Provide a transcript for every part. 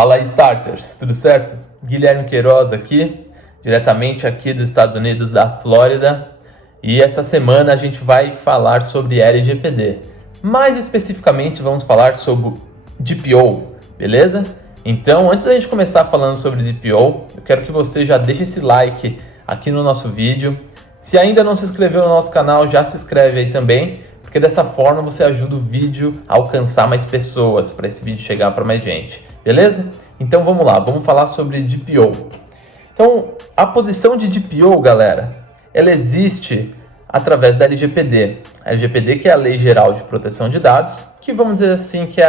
Fala aí, Starters, tudo certo? Guilherme Queiroz aqui, diretamente aqui dos Estados Unidos, da Flórida. E essa semana a gente vai falar sobre LGPD. Mais especificamente, vamos falar sobre DPO, beleza? Então, antes da gente começar falando sobre DPO, eu quero que você já deixe esse like aqui no nosso vídeo. Se ainda não se inscreveu no nosso canal, já se inscreve aí também, porque dessa forma você ajuda o vídeo a alcançar mais pessoas, para esse vídeo chegar para mais gente, beleza? Então vamos lá, vamos falar sobre DPO. Então, a posição de DPO, galera, ela existe através da LGPD. A LGPD, que é a Lei Geral de Proteção de Dados, que vamos dizer assim que é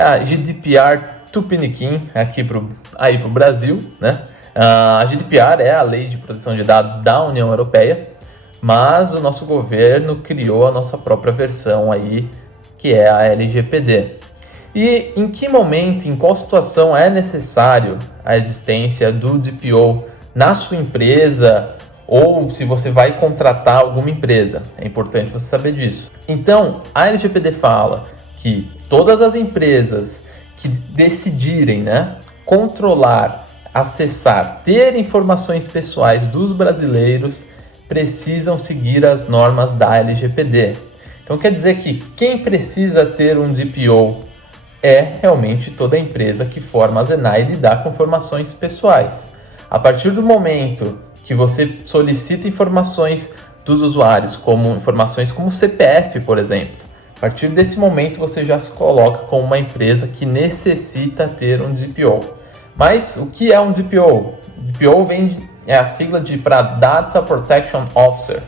a GDPR Tupiniquim aqui pro Brasil, né? A GDPR é a Lei de Proteção de Dados da União Europeia, mas o nosso governo criou a nossa própria versão aí, que é a LGPD. E em que momento, em qual situação é necessário a existência do DPO na sua empresa ou se você vai contratar alguma empresa? É importante você saber disso. Então, a LGPD fala que todas as empresas que decidirem, controlar, acessar, ter informações pessoais dos brasileiros precisam seguir as normas da LGPD. Então quer dizer que quem precisa ter um DPO é realmente toda empresa que for armazenar e lidar com informações pessoais. A partir do momento que você solicita informações dos usuários, como informações como CPF, por exemplo, a partir desse momento você já se coloca como uma empresa que necessita ter um DPO. Mas o que é um DPO? DPO é a sigla para Data Protection Officer.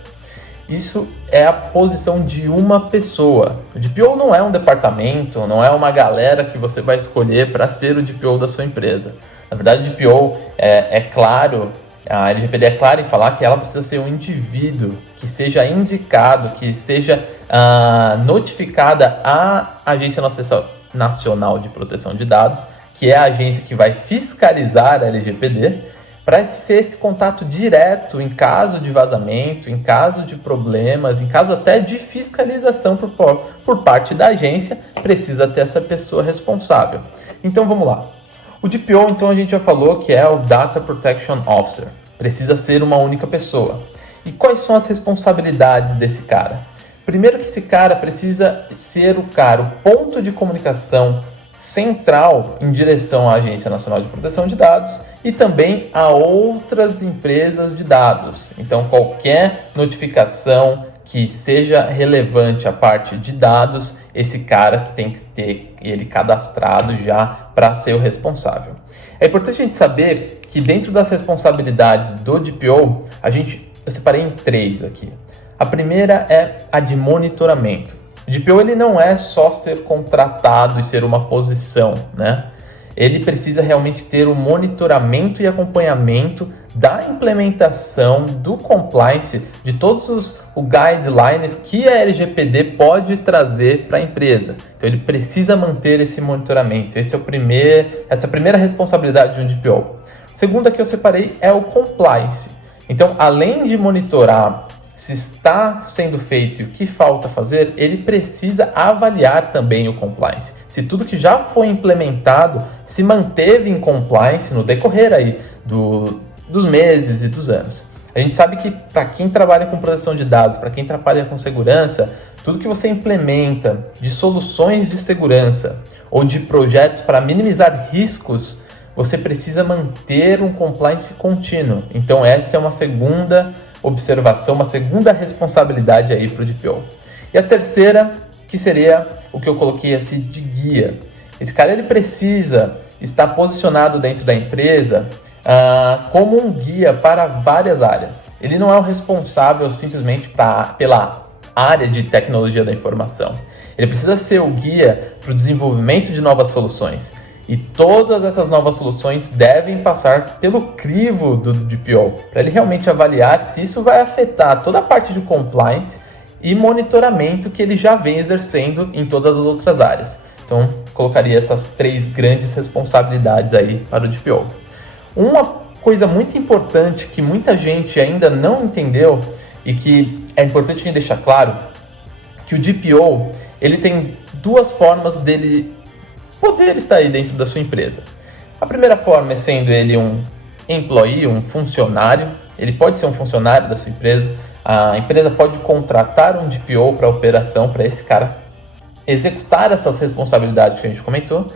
Isso é a posição de uma pessoa. O DPO não é um departamento, não é uma galera que você vai escolher para ser o DPO da sua empresa. Na verdade, o DPO é claro, a LGPD é clara em falar que ela precisa ser um indivíduo que seja indicado, que seja notificada à Agência Nacional de Proteção de Dados, que é a agência que vai fiscalizar a LGPD, para ser esse contato direto em caso de vazamento, em caso de problemas, em caso até de fiscalização por parte da agência, precisa ter essa pessoa responsável. Então vamos lá. O DPO, então, a gente já falou que é o Data Protection Officer. Precisa ser uma única pessoa. E quais são as responsabilidades desse cara? Primeiro que esse cara precisa ser o ponto de comunicação central em direção à Agência Nacional de Proteção de Dados e também a outras empresas de dados. Então, qualquer notificação que seja relevante à parte de dados, esse cara que tem que ter ele cadastrado já para ser o responsável. É importante a gente saber que dentro das responsabilidades do DPO, eu separei em 3 aqui. A primeira é a de monitoramento. O DPO ele não é só ser contratado e ser uma posição, Ele precisa realmente ter o monitoramento e acompanhamento da implementação do compliance de todos os guidelines que a LGPD pode trazer para a empresa. Então ele precisa manter esse monitoramento. Essa é a primeira responsabilidade de um DPO. A segunda que eu separei é o compliance. Então, além de monitorar se está sendo feito e o que falta fazer, ele precisa avaliar também o compliance. Se tudo que já foi implementado se manteve em compliance no decorrer aí dos meses e dos anos. A gente sabe que para quem trabalha com proteção de dados, para quem trabalha com segurança, tudo que você implementa de soluções de segurança ou de projetos para minimizar riscos, você precisa manter um compliance contínuo. Então essa é uma segunda observação, uma segunda responsabilidade aí para o DPO. E a terceira, que seria o que eu coloquei assim de guia. Esse cara ele precisa estar posicionado dentro da empresa como um guia para várias áreas. Ele não é o responsável simplesmente pela área de tecnologia da informação. Ele precisa ser o guia para o desenvolvimento de novas soluções. E todas essas novas soluções devem passar pelo crivo do DPO, para ele realmente avaliar se isso vai afetar toda a parte de compliance e monitoramento que ele já vem exercendo em todas as outras áreas. Então, colocaria essas 3 grandes responsabilidades aí para o DPO. Uma coisa muito importante que muita gente ainda não entendeu e que é importante a gente deixar claro, que o DPO ele tem 2 formas dele poder estar aí dentro da sua empresa. A primeira forma é sendo ele um employee, um funcionário. Ele pode ser um funcionário da sua empresa. A empresa pode contratar um DPO para operação, para esse cara executar essas responsabilidades que a gente comentou.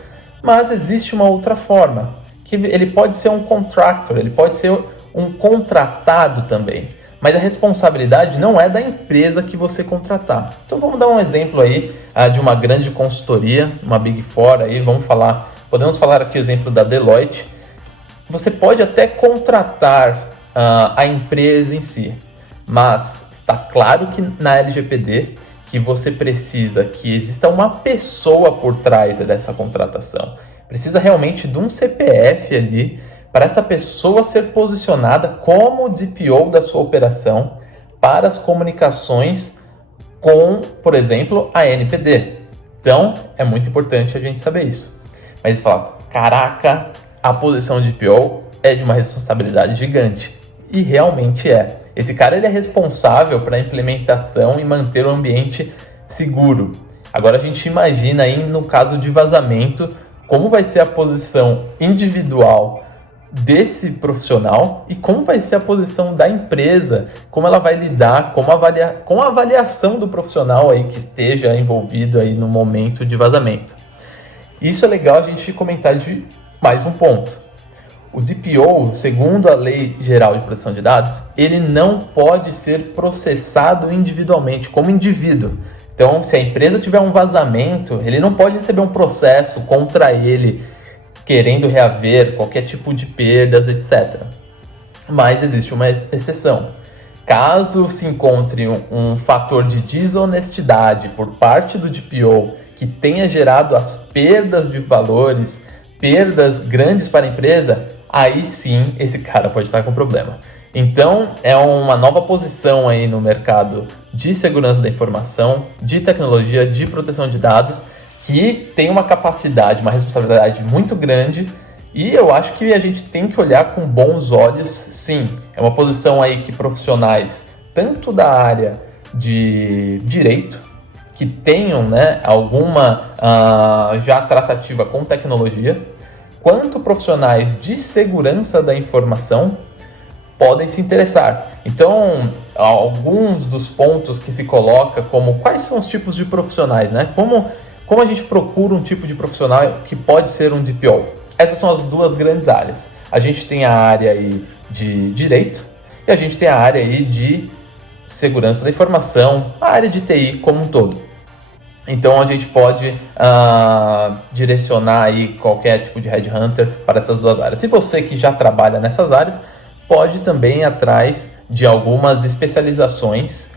Mas existe uma outra forma, que ele pode ser um contractor, ele pode ser um contratado também. Mas a responsabilidade não é da empresa que você contratar. Então vamos dar um exemplo aí de uma grande consultoria, uma Big Four aí, podemos falar aqui o exemplo da Deloitte. Você pode até contratar a empresa em si, mas está claro que na LGPD que você precisa que exista uma pessoa por trás dessa contratação. Precisa realmente de um CPF ali para essa pessoa ser posicionada como DPO da sua operação para as comunicações com, por exemplo, a NPD. Então, é muito importante a gente saber isso. Mas você fala, caraca, a posição de DPO é de uma responsabilidade gigante. E realmente é. Esse cara ele é responsável para a implementação e manter o ambiente seguro. Agora a gente imagina aí no caso de vazamento, como vai ser a posição individual desse profissional e como vai ser a posição da empresa, como ela vai lidar com a avaliação do profissional aí que esteja envolvido aí no momento de vazamento. Isso é legal a gente comentar de mais um ponto. O DPO, segundo a Lei Geral de Proteção de Dados, ele não pode ser processado individualmente, como indivíduo. Então, se a empresa tiver um vazamento, ele não pode receber um processo contra ele, querendo reaver qualquer tipo de perdas, etc. Mas existe uma exceção. Caso se encontre um fator de desonestidade por parte do DPO que tenha gerado as perdas de valores, perdas grandes para a empresa, aí sim esse cara pode estar com problema. Então é uma nova posição aí no mercado de segurança da informação, de tecnologia, de proteção de dados, que tem uma capacidade, uma responsabilidade muito grande e eu acho que a gente tem que olhar com bons olhos, sim. É uma posição aí que profissionais, tanto da área de direito, que tenham alguma já tratativa com tecnologia, quanto profissionais de segurança da informação podem se interessar. Então, alguns dos pontos que se coloca como quais são os tipos de profissionais, Como a gente procura um tipo de profissional que pode ser um DPO? Essas são as duas grandes áreas. A gente tem a área aí de direito e a gente tem a área aí de segurança da informação, a área de TI como um todo. Então a gente pode direcionar aí qualquer tipo de headhunter para essas duas áreas. Se você que já trabalha nessas áreas, pode também ir atrás de algumas especializações,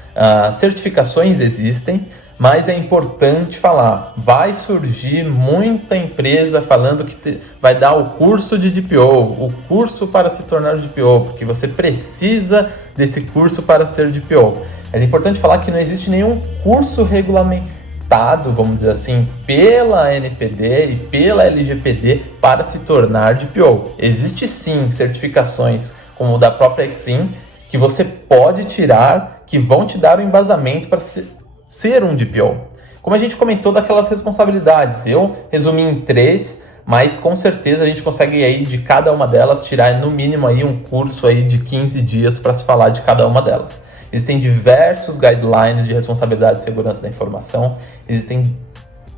certificações existem, mas é importante falar, vai surgir muita empresa falando que vai dar o curso de DPO, o curso para se tornar DPO, porque você precisa desse curso para ser DPO. É importante falar que não existe nenhum curso regulamentado, vamos dizer assim, pela NPD e pela LGPD para se tornar DPO. Existe sim certificações como o da própria Exim, que você pode tirar, que vão te dar o embasamento para ser um DPO. Como a gente comentou daquelas responsabilidades, eu resumi em 3, mas com certeza a gente consegue aí de cada uma delas tirar no mínimo aí um curso aí de 15 dias para se falar de cada uma delas. Existem diversos guidelines de responsabilidade e segurança da informação, existem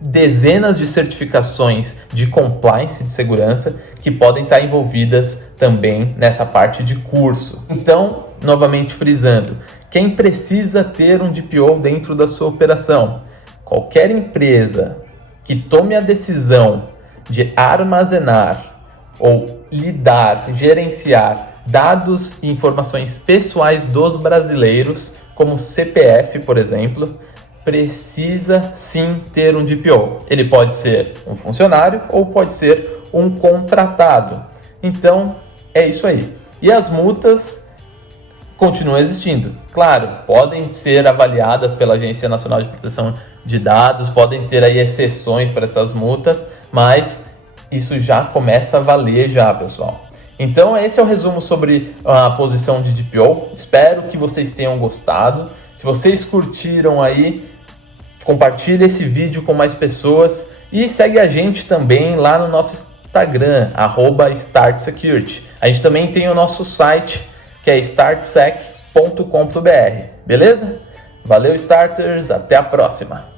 dezenas de certificações de compliance de segurança que podem estar envolvidas também nessa parte de curso. Então, novamente frisando, quem precisa ter um DPO dentro da sua operação? Qualquer empresa que tome a decisão de armazenar ou lidar, gerenciar dados e informações pessoais dos brasileiros, como CPF, por exemplo, precisa sim ter um DPO. Ele pode ser um funcionário ou pode ser um contratado. Então, é isso aí. E as multas continuam existindo. Claro, podem ser avaliadas pela Agência Nacional de Proteção de Dados, podem ter aí exceções para essas multas, mas isso já começa a valer já, pessoal. Então, esse é o resumo sobre a posição de DPO. Espero que vocês tenham gostado. Se vocês curtiram aí, compartilhe esse vídeo com mais pessoas e segue a gente também lá no nosso Instagram, @startsecurity. A gente também tem o nosso site, que é startsec.com.br, beleza? Valeu, Starters, até a próxima!